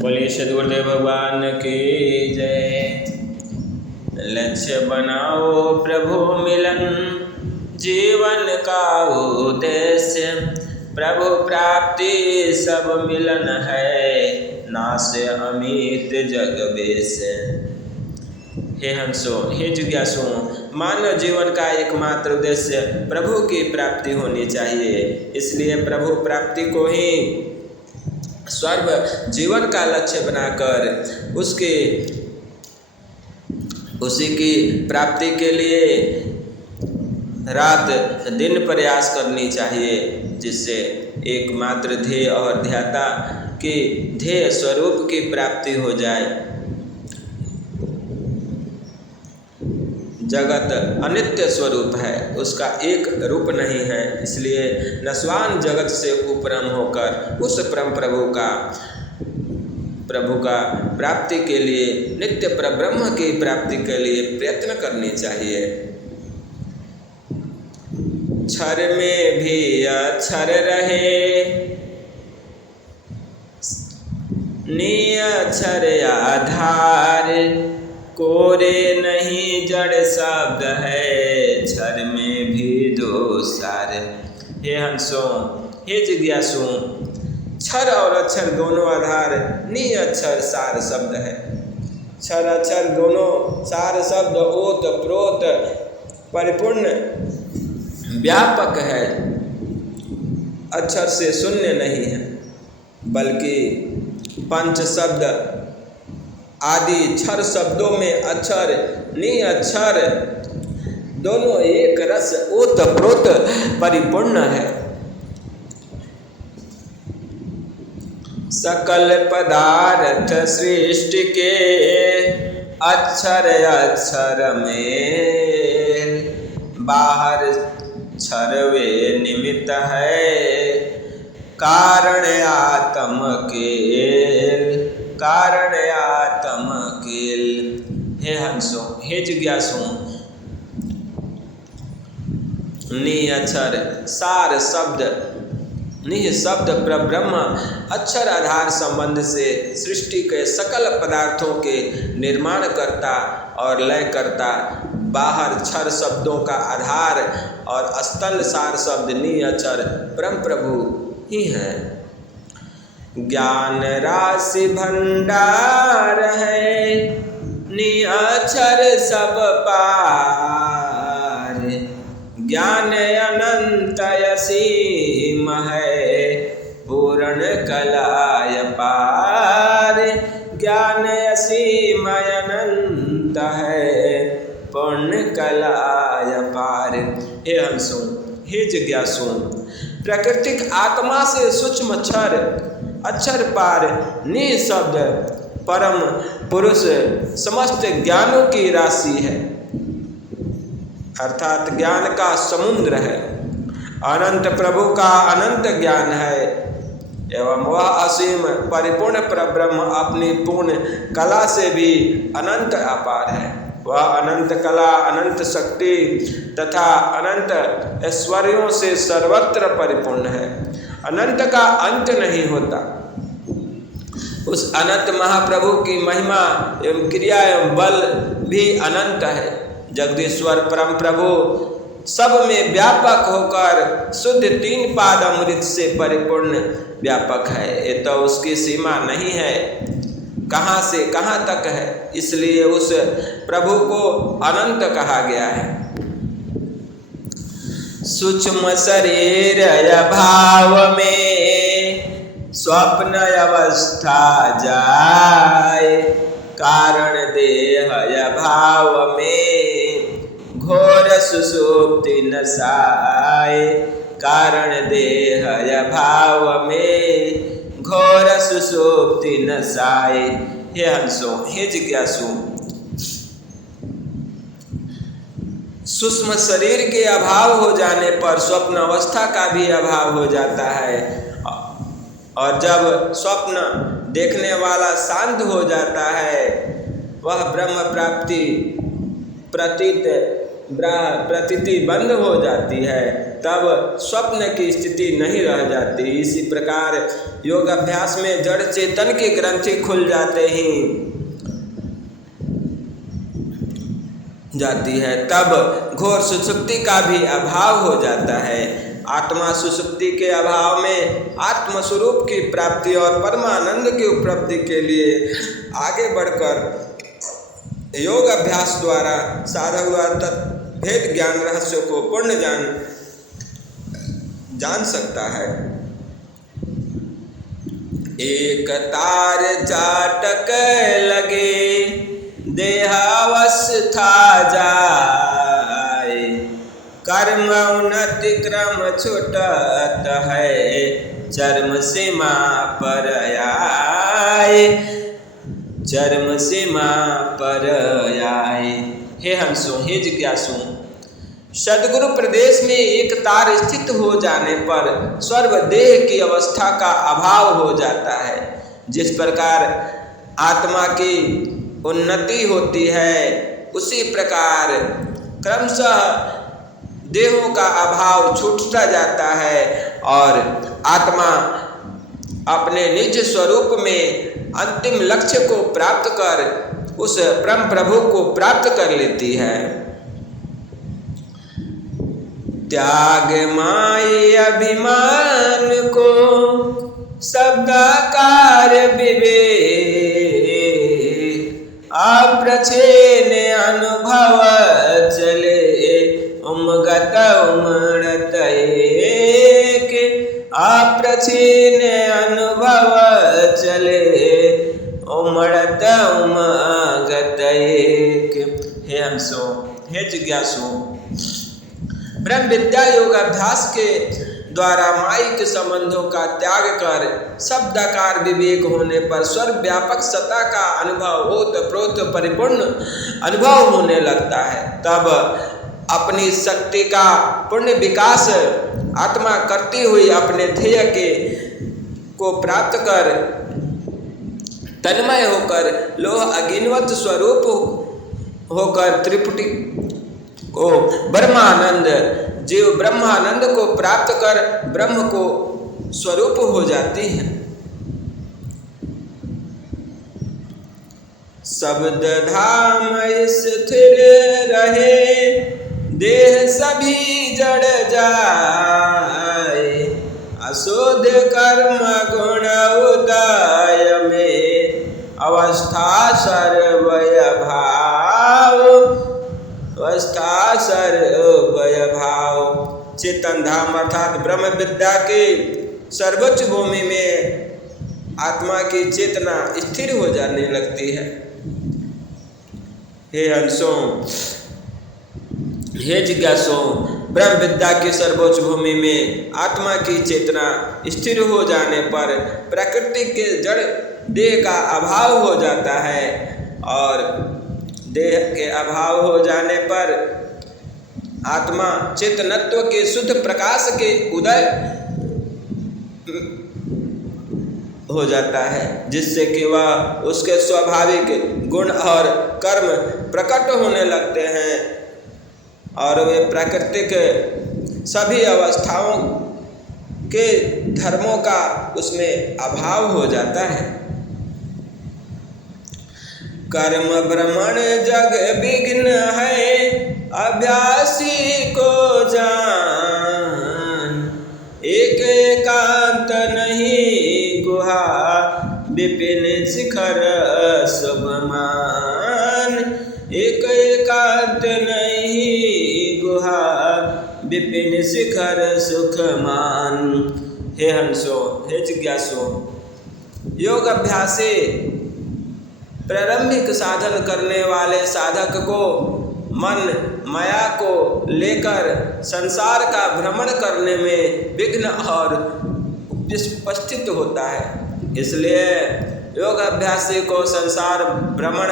बोलिए सद्गुरुदेव भगवान की जय। लक्ष्य बनाओ प्रभु मिलन, जीवन का उद्देश्य प्रभु प्राप्ति सब मिलन है, नासे अमित जग बेस। हे हंसो, हे जिज्ञासु, मानव जीवन का एकमात्र उद्देश्य प्रभु की प्राप्ति होनी चाहिए। इसलिए प्रभु प्राप्ति को ही सर्व जीवन का लक्ष्य बनाकर उसी की प्राप्ति के लिए रात दिन प्रयास करनी चाहिए, जिससे एकमात्र ध्येय और ध्याता की ध्येय स्वरूप की प्राप्ति हो जाए। जगत अनित्य स्वरूप है, उसका एक रूप नहीं है। इसलिए नश्वान जगत से उपरम होकर उस परम प्रभु का प्राप्ति के लिए, नित्य परब्रह्म की प्राप्ति के लिए प्रयत्न करनी चाहिए। क्षर में भी अक्षर रहे, निअक्षर आधार, कोरे नहीं जड़ शब्द है, क्षर में भी दो सार। हे हंसो, हे जिज्ञासु, क्षर और अक्षर दोनों आधार, नि अक्षर सार शब्द है। क्षर अक्षर दोनों सार शब्द ओत प्रोत परिपूर्ण व्यापक है, अक्षर से शून्य नहीं है, बल्कि पंच शब्द आदि क्षर शब्दों में अक्षर नि अक्षर दोनों एक रस ओत प्रोत परिपूर्ण है। सकल पदार्थ सृष्टि के अक्षर अक्षर में, बाहर क्षर वे निमित्त है, कारण आत्म केल, कारण आत्म केल। हे हंसो, हे जिज्ञासु, नि अक्षर सार शब्द, निह शब्द ब्रह्म अक्षर आधार संबंध से सृष्टि के सकल पदार्थों के निर्माण करता और लय करता, बाहर क्षर शब्दों का आधार और स्थल सार शब्द नि अक्षर परम प्रभु ही है। ज्ञान राशि भंडार है, नि अक्षर सब पार, ज्ञान अनंत असीम है, पूर्ण कलाय पार, ज्ञान असीम अनंत है, पूर्ण कलाय पार। हे हंसो, हे जिज्ञासु, प्राकृतिक आत्मा से सूक्ष्म क्षर अक्षर पार नि शब्द परम पुरुष समस्त ज्ञानों की राशि है, अर्थात ज्ञान का समुद्र है। अनंत प्रभु का अनंत ज्ञान है एवं वह असीम परिपूर्ण परब्रह्म अपनी पूर्ण कला से भी अनंत अपार है। वह अनंत कला, अनंत शक्ति तथा अनंत ऐश्वर्यों से सर्वत्र परिपूर्ण है। अनंत का अंत नहीं होता। उस अनंत महाप्रभु की महिमा एवं क्रिया एवं बल भी अनंत है। जगदीश्वर परम प्रभु सब में व्यापक होकर शुद्ध तीन पाद अमृत से परिपूर्ण व्यापक है। ये तो उसकी सीमा नहीं है, कहाँ से कहाँ तक है। इसलिए उस प्रभु को अनंत कहा गया है। सूक्ष्म शरीर भाव में स्वप्न अवस्था जाए, कारण देह भाव में घोर सुषुप्ति नसाए, कारण देह भाव में घोर सुषुप्ति नसाए। हे हंसो, हे जिज्ञासु, सूक्ष्म शरीर के अभाव हो जाने पर स्वप्न अवस्था का भी अभाव हो जाता है, और जब स्वप्न देखने वाला शांत हो जाता है, वह ब्रह्म प्राप्ति प्रतीति बंद हो जाती है। तब स्वप्न की स्थिति नहीं रह जाती। इसी प्रकार योग अभ्यास में जड़ चेतन की ग्रंथि खुल जाते ही जाती है, तब घोर सुषुप्ति का भी अभाव हो जाता है। आत्मा सुषुप्ति के अभाव में आत्मस्वरूप की प्राप्ति और परमानंद की उपलब्धि के लिए आगे बढ़कर योग अभ्यास द्वारा साधक द्वारा भेद ज्ञान रहस्यों को पूर्ण जान सकता है। एक तार चाटक लगे देहावस्था जाए, कर्म उन्नति क्रम छुटत है, चर्म सीमा पर आए, चर्म सीमा पर आए। हे हंसो, हे जिज्ञासु, सद्गुरु प्रदेश में एक तार स्थित हो जाने पर सर्वदेह की अवस्था का अभाव हो जाता है। जिस प्रकार आत्मा की उन्नति होती है, उसी प्रकार क्रमशः देहों का अभाव छूटता जाता है और आत्मा अपने निज स्वरूप में अंतिम लक्ष्य को प्राप्त कर उस परम प्रभु को प्राप्त कर लेती है। त्याग माई अभिमान को शब्दाकार विवेक, अप्रछेन अनुभव चले, उमगत उमड़त एक, अप्रछेन अनुभव चले, उमड़त उमगत एक। हे हंसो, हे जिज्ञासु, ब्रह्म विद्या योग अभ्यास के द्वारा माइक संबंधों का त्याग कर शब्दाकार विवेक होने पर सर्वव्यापक सत्ता का अनुभव ओतप्रोत परिपूर्ण अनुभव होने लगता है। तब अपनी शक्ति का पूर्ण विकास आत्मा करती हुई अपने ध्येय को प्राप्त कर तन्मय होकर लोह अगिनवत स्वरूप होकर त्रिपुटी को ब्रह्मानंद जीव ब्रह्मानंद को प्राप्त कर ब्रह्म को स्वरूप हो जाती है। शब्द धाम स्थिर रहे, देह सभी जड़ जाए, अशुद्ध कर्म गुण उदय में अवस्था सर्वय भाव, अवस्था सर्वय भाव। चेतन धाम अर्थात ब्रह्म विद्या के सर्वोच्च भूमि में आत्मा की चेतना स्थिर हो जाने लगती है। हे अंशों, हे जिज्ञासु, ब्रह्म विद्या की सर्वोच्च भूमि में आत्मा की चेतना स्थिर हो जाने पर प्रकृति के जड़ देह का अभाव हो जाता है और देह के अभाव हो जाने पर आत्मा चेतनत्व के शुद्ध प्रकाश के उदय हो जाता है, जिससे कि वह उसके स्वाभाविक गुण और कर्म प्रकट होने लगते हैं और वे प्राकृतिक सभी अवस्थाओं के धर्मों का उसमें अभाव हो जाता है। कर्म भ्रमण जग विघ्न है, अभ्यासी को जान, एक एकांत नहीं गुहा, विपिन शिखर शुभमान, एक एकांत नहीं गुहा, विपिन शिखर सुखमान। हे हंसो, हे जिज्ञासु, योग अभ्यासी प्रारंभिक साधन करने वाले साधक को मन माया को लेकर संसार का भ्रमण करने में विघ्न और उपस्थित होता है। इसलिए योग अभ्यासी को संसार भ्रमण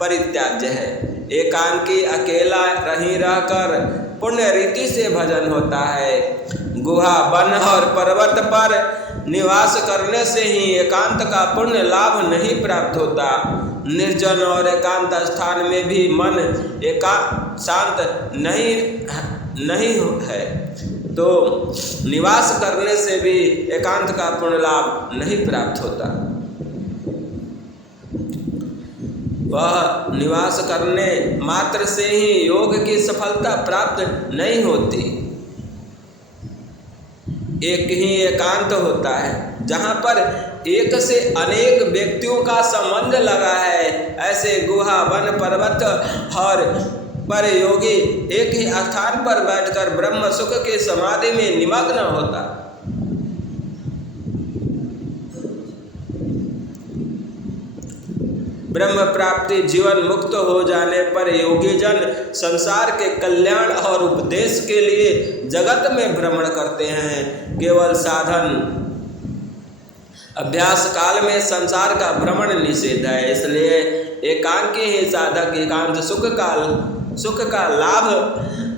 परित्याज्य है। एकांकी अकेला रही रहकर पुण्य रीति से भजन होता है। गुहा, वन और पर्वत पर निवास करने से ही एकांत का पुण्य लाभ नहीं प्राप्त होता। निर्जन और एकांत स्थान में भी मन शांत नहीं है। तो निवास करने से भी एकांत का पूर्ण लाभ नहीं प्राप्त होता। वह निवास करने मात्र से ही योग की सफलता प्राप्त नहीं होती। एक ही एकांत होता है जहाँ पर एक से अनेक व्यक्तियों का संबंध लगा है। ऐसे गुहा, वन, पर्वत और पर योगी एक ही स्थान पर बैठकर ब्रह्म सुख के समाधि में निमग्न होता। ब्रह्म प्राप्ति जीवन मुक्त हो जाने पर योगी जन संसार के कल्याण और उपदेश के लिए जगत में भ्रमण करते हैं। केवल साधन अभ्यास काल में संसार का भ्रमण निषेध है। इसलिए एकांकी ही साधक एकांत सुख का लाभ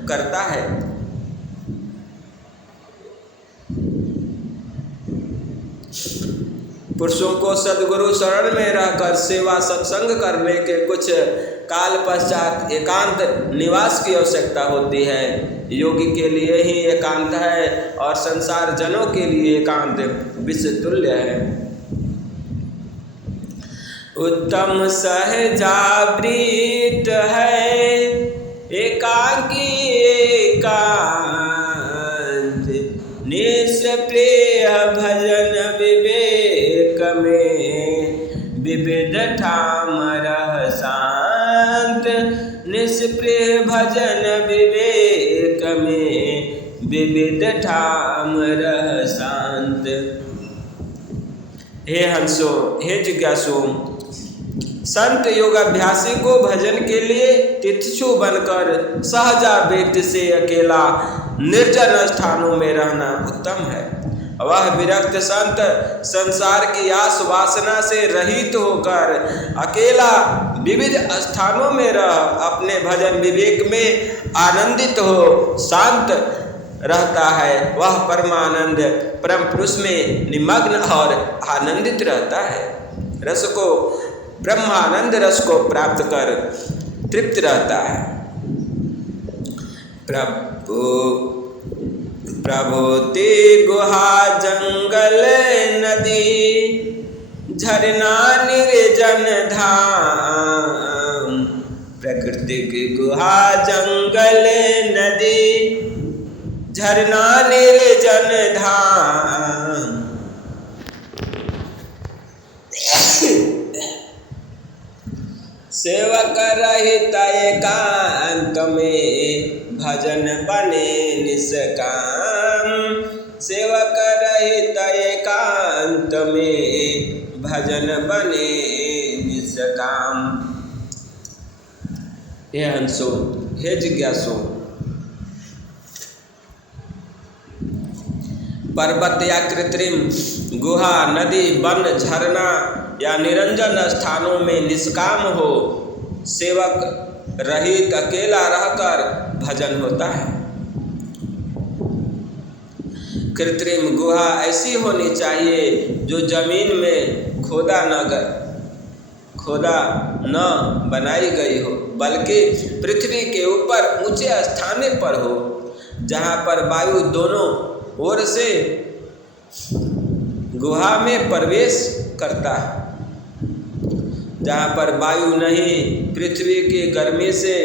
करता है। पुरुषों को सद्गुरु शरण में रहकर सेवा सत्संग करने के कुछ काल पश्चात एकांत निवास की आवश्यकता होती है। योगी के लिए ही एकांत है और संसार जनों के लिए एकांत विषतुल्य है। उत्तम सहजावृत है एकांकी एकांत, निष्प्रिय भजन विवेक में विविध ठाम रह शांत। निष्प्रिय भजन विवेक में विविध ठाम रह शांत। हे हंसो, हे जिज्ञासु, संत योगाभ्यासी को भजन के लिए तितिक्षु बनकर सहजावृत्ति से अकेला निर्जन स्थानों में रहना उत्तम है। वह विरक्त संत संसार की आस वासना से रहित होकर अकेला विविध स्थानों में रह अपने भजन विवेक में आनंदित हो शांत रहता है। वह परमानंद परम पुरुष में निमग्न और आनंदित रहता है। रस को ब्रह्मानंद रस को प्राप्त कर तृप्त रहता है। प्रभुति गुहा जंगल नदी, झरना निर्जन धाम। प्रकृति की गुहा जंगल नदी, झरना निर्जन धाम। सेवक रहित एकांत में भजन बने निष्काम। सेवक रहित एकांत में भजन बने निष्काम। हे हंसो, हे जिज्ञासु, पर्वत या कृत्रिम गुहा, नदी, वन, झरना या निरंजन स्थानों में निष्काम हो सेवक रहित अकेला रहकर भजन होता है। कृत्रिम गुहा ऐसी होनी चाहिए जो जमीन में खोदा न बनाई गई हो, बल्कि पृथ्वी के ऊपर ऊंचे स्थान पर हो, जहाँ पर वायु दोनों ओर से गुहा में प्रवेश करता है। जहाँ पर वायु नहीं, पृथ्वी की गर्मी से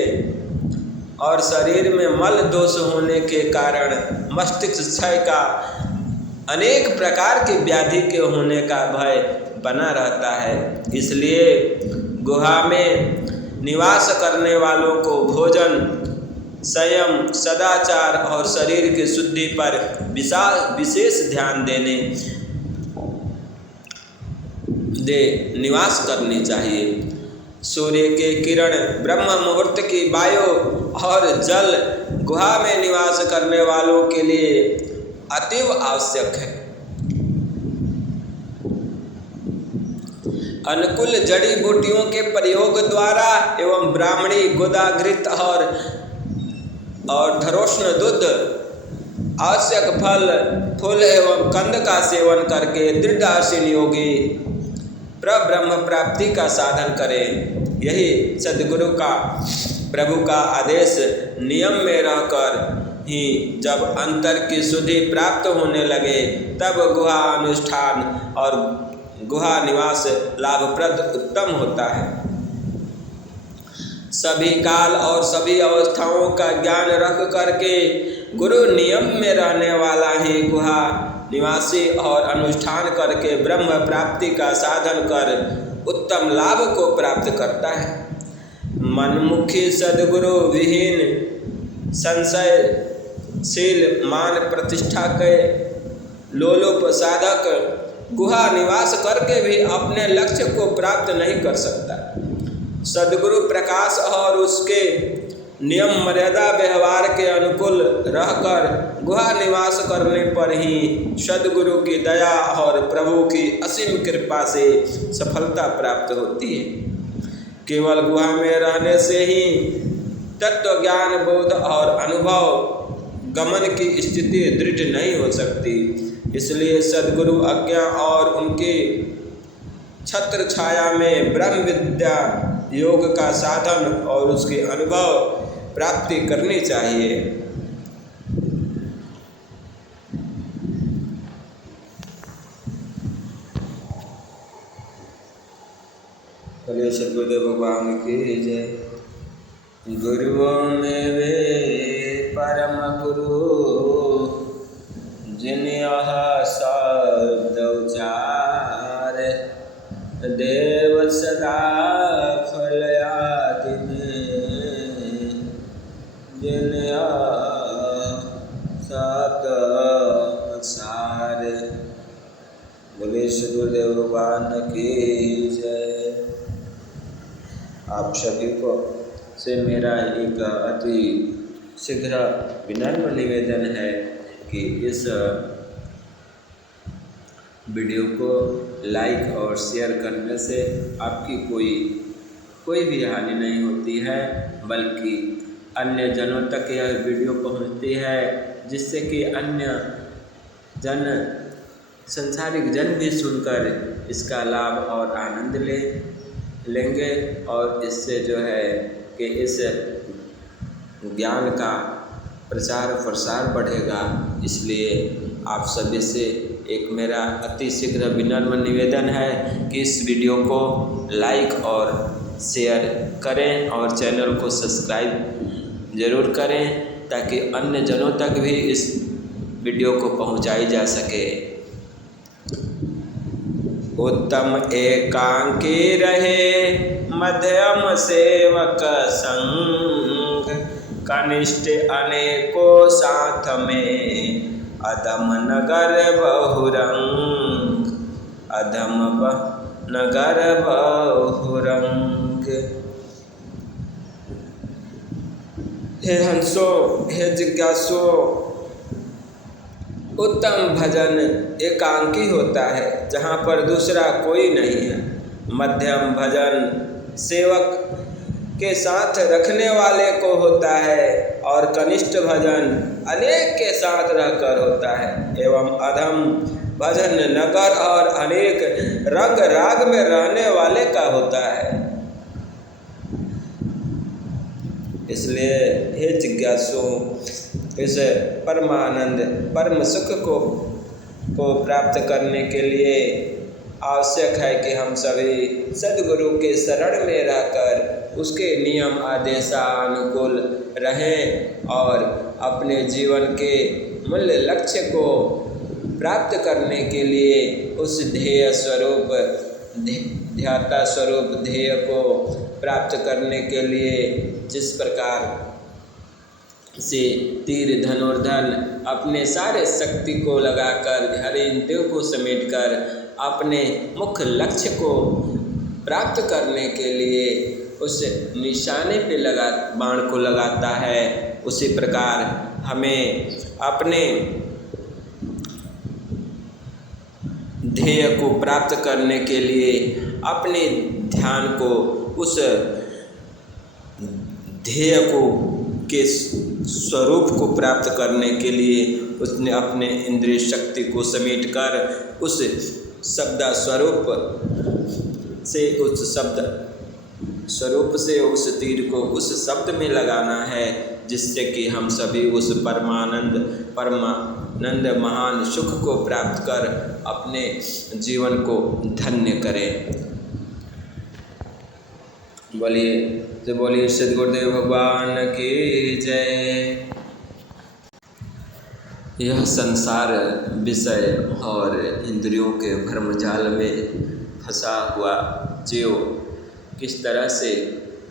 और शरीर में मल दोष होने के कारण मस्तिष्क क्षय का अनेक प्रकार की व्याधि के होने का भय बना रहता है। इसलिए गुहा में निवास करने वालों को भोजन, संयम, सदाचार और शरीर की शुद्धि पर विशेष ध्यान निवास करनी चाहिए। सूर्य के किरण, ब्रह्म मुहूर्त की वायु और जल गुहा में निवास करने वालों के लिए अतीव आवश्यक है। अनुकूल जड़ी बूटियों के प्रयोग द्वारा एवं ब्राह्मणी, गोदाघृत और धरोष्ण दूध, आवश्यक फल, फूल एवं कंद का सेवन करके दृढ़ासीन योगी ब्रह्म प्राप्ति का साधन करें। यही सद्गुरु का, प्रभु का आदेश नियम में रहकर ही जब अंतर की शुद्धि प्राप्त होने लगे तब गुहा अनुष्ठान और गुहा निवास लाभप्रद उत्तम होता है। सभी काल और सभी अवस्थाओं का ज्ञान रख करके गुरु नियम में रहने वाला ही गुहा निवासी और अनुष्ठान करके ब्रह्म प्राप्ति का साधन कर उत्तम लाभ को प्राप्त करता है। मनमुखी सद्गुरु विहीन संशयशील मान प्रतिष्ठा के लोलुप साधक गुहा निवास करके भी अपने लक्ष्य को प्राप्त नहीं कर सकता। सद्गुरु प्रकाश और उसके नियम मर्यादा व्यवहार के अनुकूल रहकर गुहा निवास करने पर ही सद्गुरु की दया और प्रभु की असीम कृपा से सफलता प्राप्त होती है। केवल गुहा में रहने से ही तत्व ज्ञान बोध और अनुभव गमन की स्थिति दृढ़ नहीं हो सकती। इसलिए सद्गुरु आज्ञा और उनके छत्र छाया में ब्रह्म विद्या योग का साधन और उसके अनुभव प्राप्ति करनी चाहिए। बोलिए सद्गुरुदेव भगवान की जय। गुरुओं में वे परम गुरु जिन यह शब्द उचार देव सदा फल आदि में जिन शब्द सार। बोले सद्गुरुदेव भगवान की जय। आप सभी को से मेरा एक अति शीघ्र विनम्र निवेदन है कि इस वीडियो को लाइक और शेयर करने से आपकी कोई भी हानि नहीं होती है, बल्कि अन्य जनों तक यह वीडियो पहुंचती है, जिससे कि अन्य जन संसारिक जन भी सुनकर इसका लाभ और आनंद लेंगे और इससे जो है कि इस ज्ञान का प्रचार प्रसार बढ़ेगा। इसलिए आप सभी से एक मेरा अति शीघ्र विनम्र निवेदन है कि इस वीडियो को लाइक और शेयर करें और चैनल को सब्सक्राइब ज़रूर करें, ताकि अन्य जनों तक भी इस वीडियो को पहुंचाई जा सके। उत्तम एकांकी रहे मध्यम सेवक संग, कनिष्ठ अनेकों साथ में अधम नगर बहुरंग, अधम नगर बहुरंग। हे हंसो, हे जिज्ञासो, उत्तम भजन एकांकी होता है जहाँ पर दूसरा कोई नहीं है। मध्यम भजन सेवक के साथ रखने वाले को होता है और कनिष्ठ भजन अनेक के साथ रहकर होता है। एवं अधम भजन नगर और अनेक रंग राग में रहने वाले का होता है। इसलिए हे जिज्ञासु, इस परमानंद परम सुख को प्राप्त करने के लिए आवश्यक है कि हम सभी सद्गुरु के शरण में रहकर उसके नियम आदेशानुकूल रहें और अपने जीवन के मूल्य लक्ष्य को प्राप्त करने के लिए उस ध्येय स्वरूप ध्याता स्वरूप ध्येय को प्राप्त करने के लिए जिस प्रकार से तीर धनुर्धन अपने सारे शक्ति को लगाकर हर इंद्रियों को समेटकर अपने मुख्य लक्ष्य को प्राप्त करने के लिए उस निशाने पे बाण को लगाता है, उसी प्रकार हमें अपने ध्येय को प्राप्त करने के लिए अपने ध्यान को उस ध्येय को के स्वरूप को प्राप्त करने के लिए उसने अपने इंद्रिय शक्ति को समेटकर उस शब्द स्वरूप से उस शब्द स्वरूप से उस तीर को उस शब्द में लगाना है जिससे कि हम सभी उस परमानंद महान सुख को प्राप्त कर अपने जीवन को धन्य करें। बोलिए सद्गुरुदेव भगवान की जय। यह संसार विषय और इंद्रियों के भ्रमजाल में फंसा हुआ जीव किस तरह से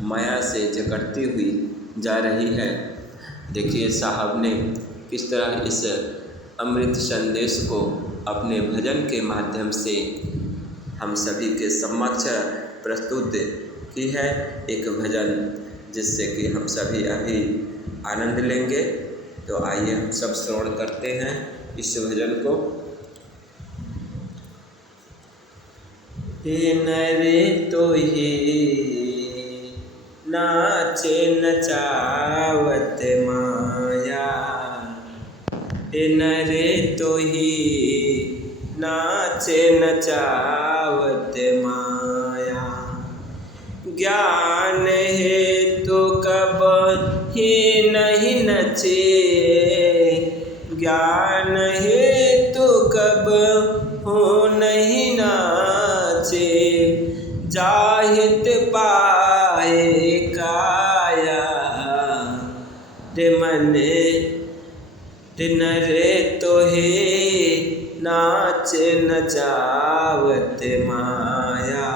माया से जकड़ती हुई जा रही है। देखिए साहब ने किस तरह इस अमृत संदेश को अपने भजन के माध्यम से हम सभी के समक्ष प्रस्तुत की है। एक भजन जिससे कि हम सभी अभी आनंद लेंगे। तो आइए हम सब श्रवण करते हैं इस भजन को। हे नरे तो ही नाचे नचावत माया, हे नरे तो ही नाचे नचावत माया। ज्ञान है तो कब ही नहीं नचे, ज्ञान है तो कब हो नहीं नाचे। जाहित पाए काया रे मने नरे तो हे नाच नचावत माया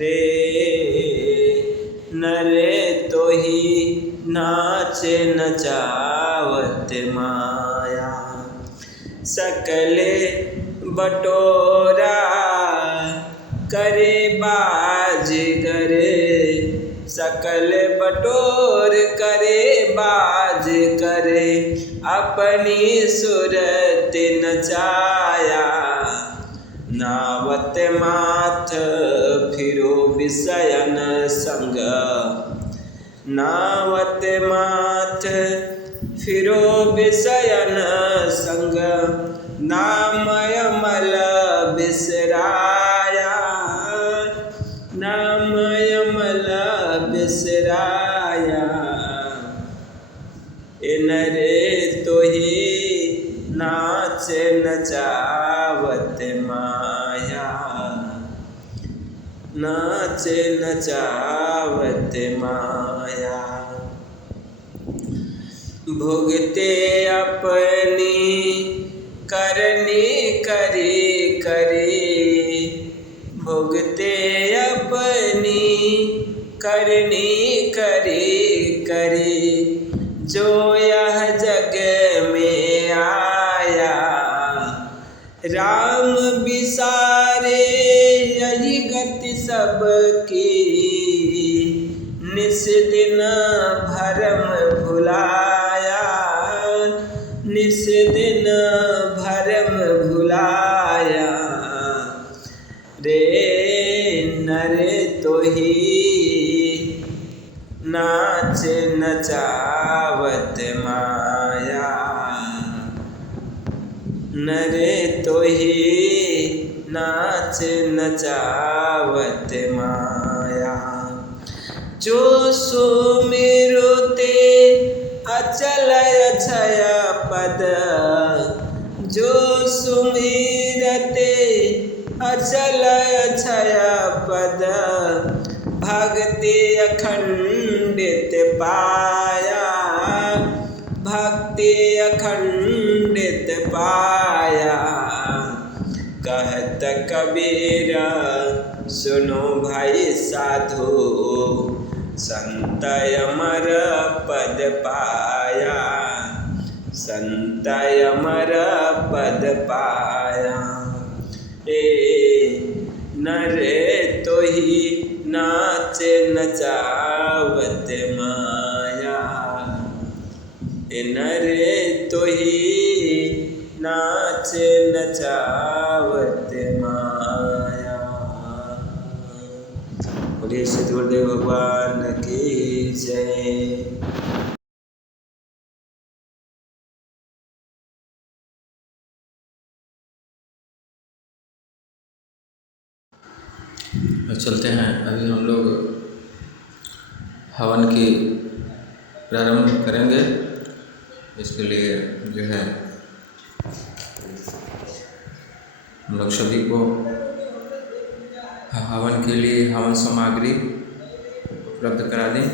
रे, नरे तो ही नाच नचावत माया। सकले बटोरा करे बाजगर, सकल बटोर करे बाज करे। अपनी सूरत नचाया नावत माथ फिरो विषयन संग, नावत माथ फिरो विषयन संग। नामय मल बिसराया, नामय मल बिसराया। नरे तो ही नाच नचावत माया, नाच नचावत माया। भुगते अपनी करनी करी करी, भुगते अपनी करनी करी करी। जो यह जग में आया राम बिसारे, यही गति सबकी। निस दिन भरम भुलाया, निस दिन भरम भुलाया रे। नरे तो ही नाच नचावत माया, नरे तो ही नाच नचावत माया। जो सुमिरते अचल अक्षय पद, जो सुमिरते अचल अक्षय पद। भक्ति अखंडित पाया, भक्ति अखंडित पाया। कहत कबीर सुनो भाई साधु, संत अमर पद पाया, संत अमर पद पाया। नरे तो ही नाच नचावत माया, नरे तो ही नाच नचावत माया। बोलिए सद्गुरुदेव भगवान की जय। चलते हैं अभी हम लोग हवन की प्रारंभ करेंगे। इसके लिए जो है हम लोग सभी को हवन के लिए हवन सामग्री उपलब्ध करा दें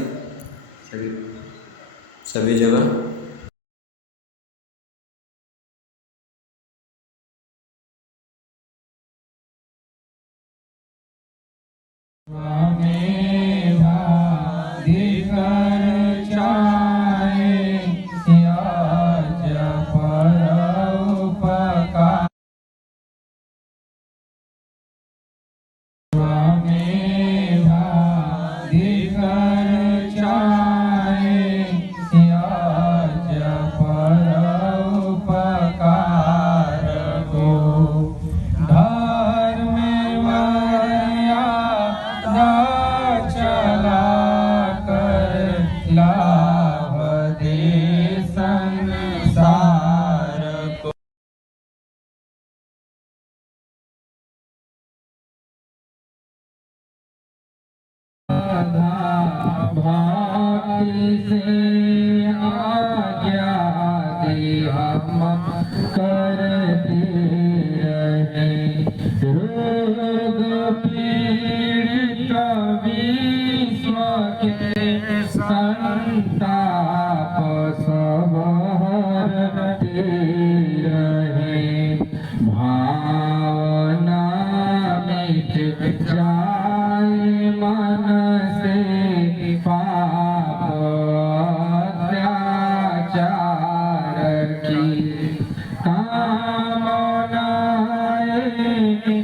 सभी जगह।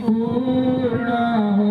पूर्ण हो